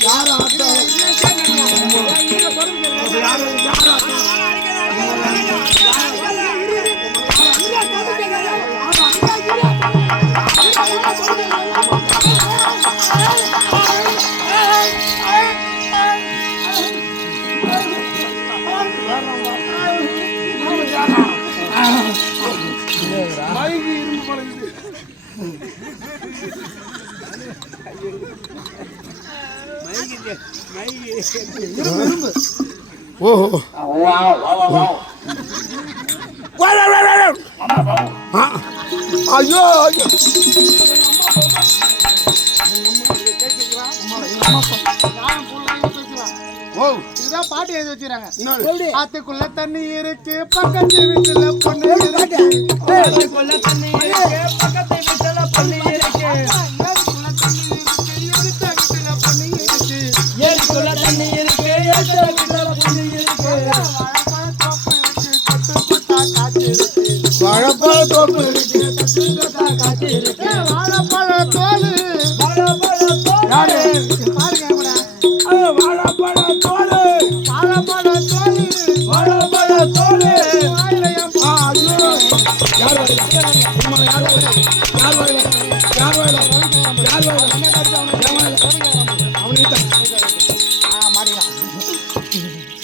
யார் ஆட்டா ஓஹோ ஐயோ இதுதான் பாட்டு எழுதி வச்சுறாங்க. ஆத்துக்குள்ள தண்ணி இருக்கு பக்கத்து வீட்டுல பொண்ணு இருக்கு. ஆத்துக்குள்ள தண்ணி இருக்கு பக்கத்து வீட்டுல பொண்ணு இருக்கு. ஏரிக்குள்ள தண்ணி இருக்கு எட்ட வீட்டுல பொண்ணு இருக்கு. வாழைப்பழ தோப்பு இருக்கு காட்டு இருக்கு. வாழைப்பழ தோல் யாரு பாருங்க வாழைப்பழ தோல் வாழைப்பழ தோல் வாழைப்பழ தோல் யார்